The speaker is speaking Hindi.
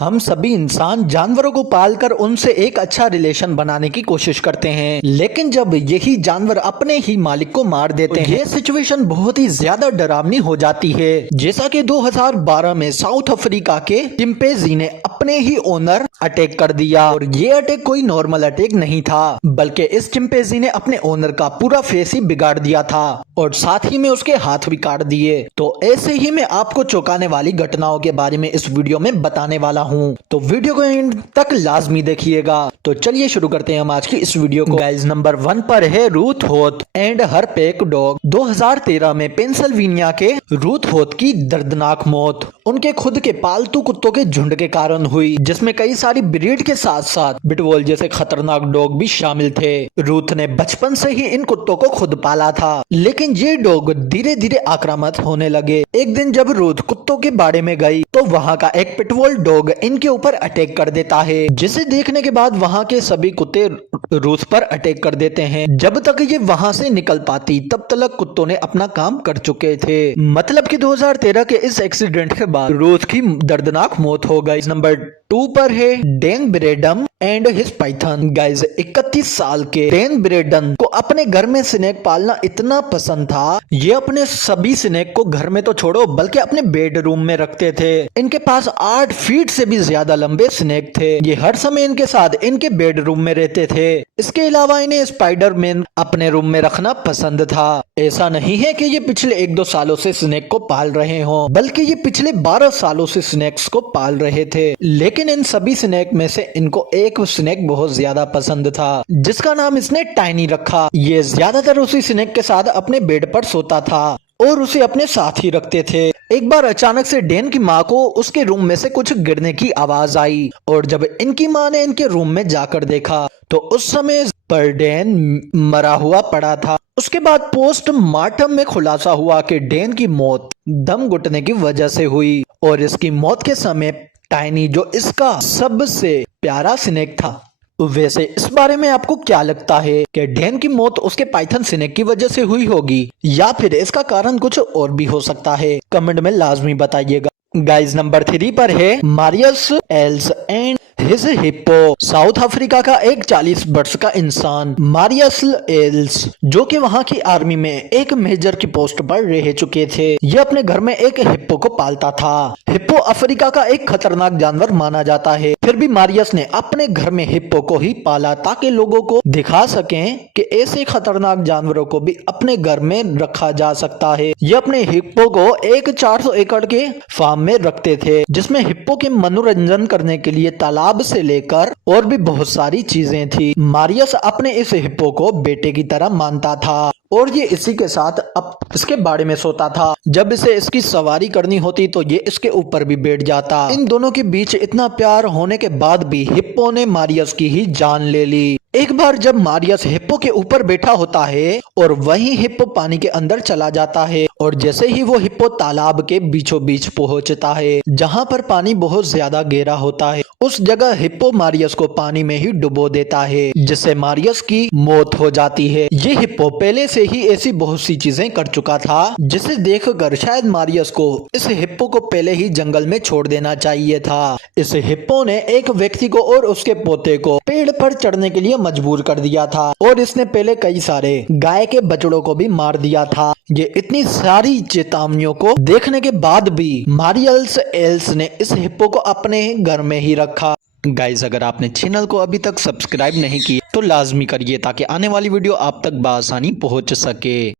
हम सभी इंसान जानवरों को पालकर उनसे एक अच्छा रिलेशन बनाने की कोशिश करते हैं, लेकिन जब यही जानवर अपने ही मालिक को मार देते हैं, ये सिचुएशन बहुत ही ज्यादा डरावनी हो जाती है। जैसा कि 2012 में साउथ अफ्रीका के चिंपैंजी ने अपने ही ओनर अटैक कर दिया, और ये अटैक कोई नॉर्मल अटैक नहीं था, बल्कि इस चिंपैंजी ने अपने ओनर का पूरा फेस ही बिगाड़ दिया था और साथ ही में उसके हाथ भी काट दिए। तो ऐसे ही मैं आपको चौंकाने वाली घटनाओं के बारे में इस वीडियो में बताने वाला हूँ, तो वीडियो को एंड तक लाजमी देखिएगा। तो चलिए शुरू करते हैं हम आज की इस वीडियो को। गाइस, नंबर 1 पर है रूथ होथ एंड हर पैक डॉग। 2013 में पेंसिल्वेनिया के रूथ होथ की दर्दनाक मौत उनके खुद के पालतू कुत्तों के झुंड के कारण हुई, जिसमें कई सारी ब्रीड के साथ साथ पिटबुल जैसे खतरनाक डॉग भी शामिल थे। रूथ ने बचपन से ही इन कुत्तों को खुद पाला था, लेकिन ये डॉग धीरे धीरे आक्रामक होने लगे। एक दिन जब रूथ कुत्तों के बाड़े में गई तो वहाँ का एक पिटबुल डॉग इनके ऊपर अटैक कर देता है, जिसे देखने के बाद वहाँ के सभी कुत्ते रूथ पर अटैक कर देते हैं। जब तक ये वहाँ से निकल पाती तब तक कुत्तों ने अपना काम कर चुके थे। मतलब कि 2013 के इस एक्सीडेंट के बाद रूथ की दर्दनाक मौत हो गई। नंबर 2 पर है Dan Braden and his python. Guys, 31 साल के डैन ब्रेडन को अपने घर में स्नेक पालना इतना पसंद था, ये अपने सभी स्नेक को घर में तो छोड़ो बल्कि अपने बेडरूम में रखते थे। इनके पास 8 फीट से भी ज्यादा लंबे स्नेक थे। ये हर समय इनके साथ इनके बेडरूम में रहते थे। इसके अलावा इन्हें स्पाइडरमैन अपने रूम में रखना पसंद था। ऐसा नहीं है कि ये पिछले 1-2 सालों से स्नेक को पाल रहे हों, बल्कि ये पिछले 12 सालों से स्नेक्स को पाल रहे थे। लेकिन इन सभी स्नेक में से इनको एक स्नेक बहुत ज्यादा पसंद था, जिसका नाम इसने टाइनी रखा। ये ज्यादातर उसी स्नेक के साथ अपने बेड पर सोता था और उसे अपने साथ ही रखते थे। एक बार अचानक से डैन की माँ को उसके रूम में से कुछ गिरने की आवाज आई, और जब इनकी माँ ने इनके रूम में जाकर देखा तो उस समय पर डैन मरा हुआ पड़ा था। उसके बाद पोस्टमार्टम में खुलासा हुआ कि डैन की मौत दम घुटने की वजह से हुई, और इसकी मौत के समय टाइनी, जो इसका सबसे प्यारा स्नेक था। वैसे इस बारे में आपको क्या लगता है कि डैन की मौत उसके पाइथन स्नेक की वजह से हुई होगी, या फिर इसका कारण कुछ और भी हो सकता है? कमेंट में लाजमी बताइएगा। गाइस, नंबर 3 पर है Marius else and his hippo. South Africa का एक 40 वर्ष का इंसान मारियस एल्स, जो कि वहां की आर्मी में एक मेजर की पोस्ट पर रह चुके थे, ये अपने घर में एक हिप्पो को पालता था। हिप्पो अफ्रीका का एक खतरनाक जानवर माना जाता है, फिर भी मारियस ने अपने घर में हिप्पो को ही पाला ताकि लोगों को दिखा सकें कि ऐसे खतरनाक जानवरों को भी अपने घर में रखा जा सकता है। ये अपने हिप्पो को एक 400 एकड़ के फार्म में रखते थे, जिसमें हिप्पो के मनोरंजन करने के लिए तालाब से लेकर और भी बहुत सारी चीजें थी। मारियस अपने इस हिप्पो को बेटे की तरह मानता था, और ये इसी के साथ अब इसके बारे में सोता था। जब इसे इसकी सवारी करनी होती तो ये इसके ऊपर भी बैठ जाता। इन दोनों के बीच इतना प्यार होने के बाद भी हिप्पो ने मारियस की ही जान ले ली। एक बार जब मारियस हिप्पो के ऊपर बैठा होता है और वहीं हिप्पो पानी के अंदर चला जाता है, और जैसे ही वो हिप्पो तालाब के बीचों बीच पहुंचता है जहां पर पानी बहुत ज्यादा गहरा होता है, उस जगह हिप्पो मारियस को पानी में ही डुबो देता है, जिससे मारियस की मौत हो जाती है। ये हिप्पो पहले से ही ऐसी बहुत सी चीजें कर चुका था, जिसे देखकर शायद मारियस को इस हिप्पो को पहले ही जंगल में छोड़ देना चाहिए था। इस हिप्पो ने एक व्यक्ति को और उसके पोते को पेड़ पर चढ़ने के लिए मजबूर कर दिया था, और इसने पहले कई सारे गाय के बछड़ों को भी मार दिया था। ये इतनी सारी चेतावनियों को देखने के बाद भी मारियस एल्स ने इस हिप्पो को अपने घर में ही रखा। गाइज, अगर आपने चैनल को अभी तक सब्सक्राइब नहीं किया तो लाजमी करिए, ताकि आने वाली वीडियो आप तक बआसानी पहुंच सके।